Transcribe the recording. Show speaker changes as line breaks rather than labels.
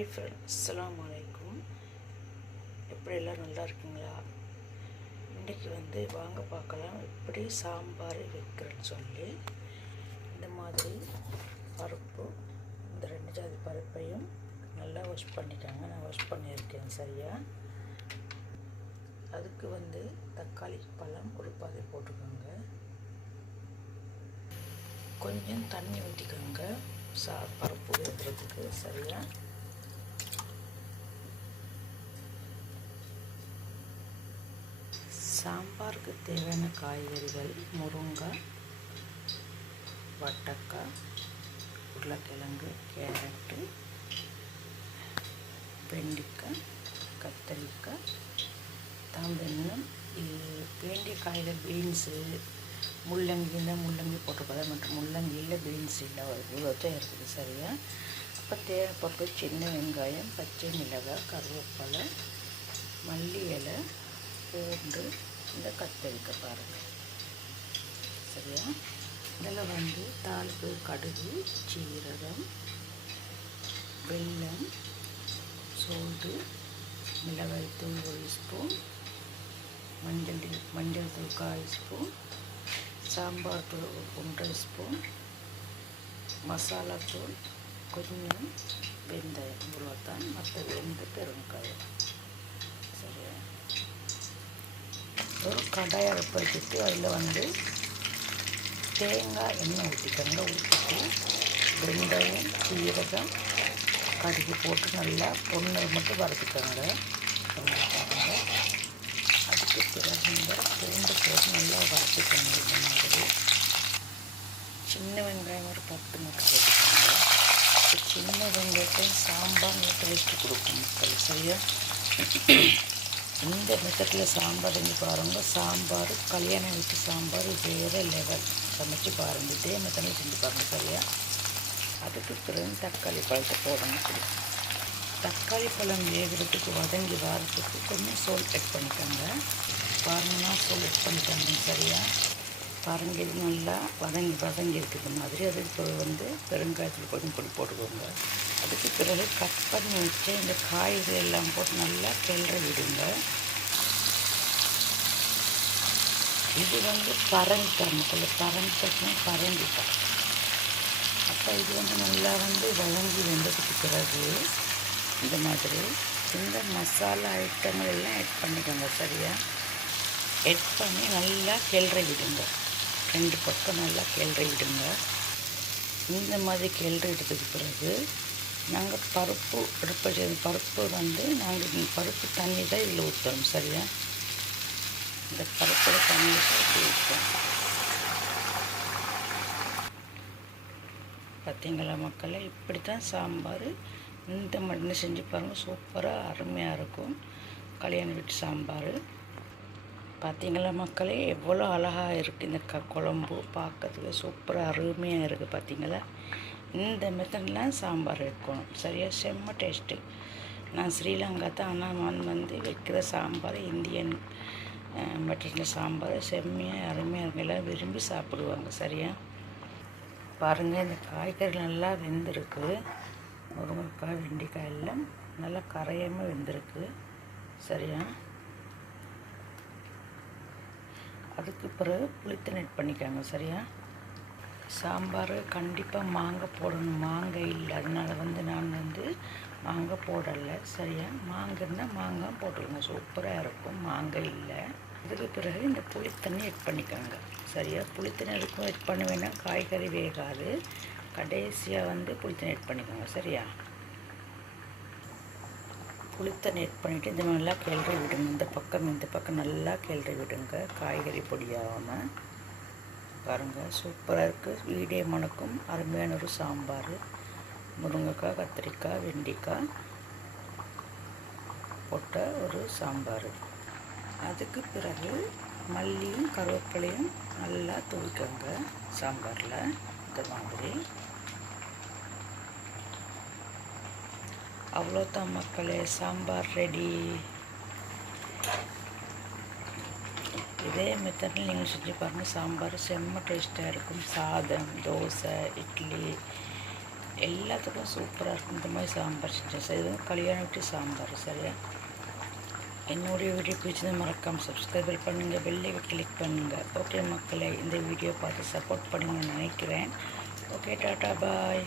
Hi friends அஸ்ஸலாமு வலைக்கும் எப்படி எல்லாம் நல்லா இருக்கீங்களா? இன்றைக்கி வந்து வாங்க பார்க்கலாம். எப்படி சாம்பார் வைக்கிறேன்னு சொல்லி. இந்த மாதிரி பருப்பு இந்த ரெண்டு ஜாதி பருப்பையும் நல்லா வாஷ் பண்ணிட்டாங்க. நான் வாஷ் பண்ணியிருக்கேன் சரியாக அதுக்கு வந்து தக்காளி பழம் ஒரு பாதி போட்டுக்கோங்க. கொஞ்சம் தண்ணி ஊற்றிக்கோங்க சா பருப்பு வைக்கிறதுக்கு சரியாக சாம்பாருக்கு தேவையான காய்கறிகள் முருங்கை வட்டக்காய் உருளைக்கிழங்கு கேரட்டு வெண்டிக்காய் கத்தரிக்காய் தாம்பெண்ணும் வேண்டிய காய்கள் பீன்ஸு முள்ளங்கி இருந்தால் முள்ளங்கி போட்டுக்கலாம் மற்றும் முள்ளங்கி இல்லை பீன்ஸ் இல்லை. இவ்வளோ தான் இருக்குது சரியாக அப்போ தேவைப்பட்டு சின்ன வெங்காயம் பச்சை மிளகாய் கருவேப்பிலை மல்லி இலை பூண்டு இந்த கத்தரிக்கை பாருங்கள் சரியா? இதில் வந்து தாளிப்பு கடுகு சீரகம் வெல்லம் சோறு மிளகாய் தூள் ஒரு ஸ்பூன் மஞ்சள் மஞ்சள் தூள் கால் ஸ்பூன் சாம்பார் தூள் ஒன்றரை ஸ்பூன் மசாலா தூள் கொஞ்சம் வெந்தயம் இவ்வளோ தான் மற்றது வந்து பெருங்காயம் சரியா ஒரு கடாய் அடுப்படிச்சுட்டு அதில் வந்து தேங்காய் எண்ணெய் ஊற்றிக்கோங்க. ஊற்றிட்டு வெந்தயம் சீரகம் கடுகு போட்டு நல்லா பொண்ணு மட்டும் வறுத்துக்கோங்க. அதுக்கு பிறகு இந்த பூண்டு போட்டு நல்லா வறுத்துக்கோங்க. இந்த மாதிரி சின்ன வெங்காயம் ஒரு பத்து மட்டும் போட்டுக்கோங்க. சின்ன வெங்காயத்தை சாம்பார் நல்லா வச்சு கொடுக்கும் மக்கள் சரியா? இந்த மெத்தடில் சாம்பார் செஞ்சு பாருங்கள் சாம்பார் கல்யாணம் வீட்டு சாம்பார் வேறு லெவல் சமைச்சு பாருங்கள் இதே மெத்தடில் செஞ்சு பாருங்கள் சரியா? அதுக்கு பிறகு தக்காளி பழத்தை போடணும். சரி தக்காளி பழம் வேகிறதுக்கு வதங்கி வாரத்துக்கு கொஞ்சம் சோல் ஆட் பண்ணிக்கோங்க. பாருங்கன்னா சோல் ஆட் பண்ணிக்கோங்க சரியா? பரங்கி இது நல்லா வதங்கி வதங்கி இருக்கிற மாதிரி. அதுக்கு பிறகு வந்து பெருங்காயத்தில் கொஞ்சம் பொடி போட்டுக்கோங்க. அதுக்கு பிறகு கட் பண்ணி வச்சு இந்த காய்கள் எல்லாம் போட்டு நல்லா கிளற விடுங்க. இது வந்து பரங்கிக்காய் மக்கள் பரங்கி பரங்கிக்காய் அப்போ இது வந்து நல்லா வந்து வதங்கி வெந்ததுக்கு பிறகு இந்த மாதிரி இந்த மசாலா ஐட்டங்கள் எல்லாம் ஆட் பண்ணிக்கோங்க சரியா? எட் பண்ணி நல்லா கிளற விடுங்க. ரெண்டு பக்கம் நல்லா கிளற விடுங்க இந்த மாதிரி கிளறி எடுத்ததுக்கு பிறகு நாங்கள் பருப்பு அடுப்ப பருப்பு வந்து நாங்கள் பருப்பு தண்ணி தான் இதில் ஊற்றுறோம் சரியா? இந்த பருப்போட தண்ணி தான் இப்படி ஊற்றுறோம் பார்த்தீங்களா மக்களே? இப்படி தான் சாம்பார். இந்த மண்ணு செஞ்சு பாருங்கள் சூப்பராக அருமையாக இருக்கும். கல்யாண வீட்டு சாம்பார். பார்த்தீங்களா மக்களே? எவ்வளோ அழகாக இருக்குது இந்த க குழம்பு பார்க்கறதுக்கு சூப்பராக அருமையாக இருக்குது பார்த்தீங்களா இந்த மெத்தட்லாம் சாம்பார் வைக்கணும். சரியாக செம்ம டேஸ்ட்டு நான் ஸ்ரீலங்கா தான். ஆனால் நான் வந்து வைக்கிற சாம்பார் இந்தியன் மெட்டரில் சாம்பார். செம்மையாக அருமையாக இருக்கும் எல்லாம் விரும்பி சாப்பிடுவாங்க. சரியா? பாருங்கள் இந்த காய்கறி நல்லா வெந்திருக்கு. முருங்கைக்காய் வெண்டைக்காய் எல்லாம் நல்லா கரையாமல் வெந்திருக்கு. சரியா? அதுக்கு பிறகு புளித்தண்ணி ஆட் பண்ணிக்கோங்க சரியா? சாம்பார் கண்டிப்பாக மாங்காய் போடணும். மாங்காய் இல்லை அதனால் வந்து நான் வந்து மாங்காய் போடலை சரியா? மாங்காய் இருந்தால் மாங்காய் போட்டுக்கோங்க சூப்பராக இருக்கும். மாங்காய் இல்லை. அதுக்கு பிறகு இந்த புளித்தண்ணி ஆட் பண்ணிக்கோங்க சரியா? புளித்தண்ணி இருக்கும் ஆட் பண்ணுவேன்னா காய்கறி வேகாது. கடைசியாக வந்து புளித்தண்ணி ஆட் பண்ணிக்கோங்க சரியா? குளித்த நெட் பண்ணிவிட்டு இந்த நல்லா கிளறி விடுங்க. இந்த பக்கம் இந்த பக்கம் நல்லா கிளறி விடுங்க. காய்கறி பொடியாகாமல் பாருங்கள் சூப்பராக இருக்குது வீடே மணக்கும். அருமையான ஒரு சாம்பார். முருங்கைக்காய் கத்திரிக்காய் வெண்டிக்காய் போட்ட ஒரு சாம்பார். அதுக்கு பிறகு மல்லியும் கருவேப்பிலையும் நல்லா தூவிக்கோங்க. சாம்பாரில். இந்த மாதிரி. அவ்வளோதான் மக்களே சாம்பார் ரெடி இதே மெத்தடில் நீங்கள் செஞ்சு பாருங்கள் சாம்பார் செம்ம டேஸ்ட்டாக இருக்கும். சாதம் தோசை இட்லி எல்லாத்துக்கும் சூப்பராக இருக்கும். இந்த மாதிரி சாம்பார் செஞ்சேன் சார். இது வந்து கல்யாண வீட்டு சாம்பார் சரியா? என்னுடைய வீடியோ பிடிச்சதை மறக்காமல் சப்ஸ்கிரைபர் பண்ணுங்கள் பெல்லையை கிளிக் பண்ணுங்கள் ஓகே மக்களை இந்த வீடியோ பார்த்து சப்போர்ட் பண்ணுங்கன்னு நினைக்கிறேன். ஓகே டாட்டா பாய்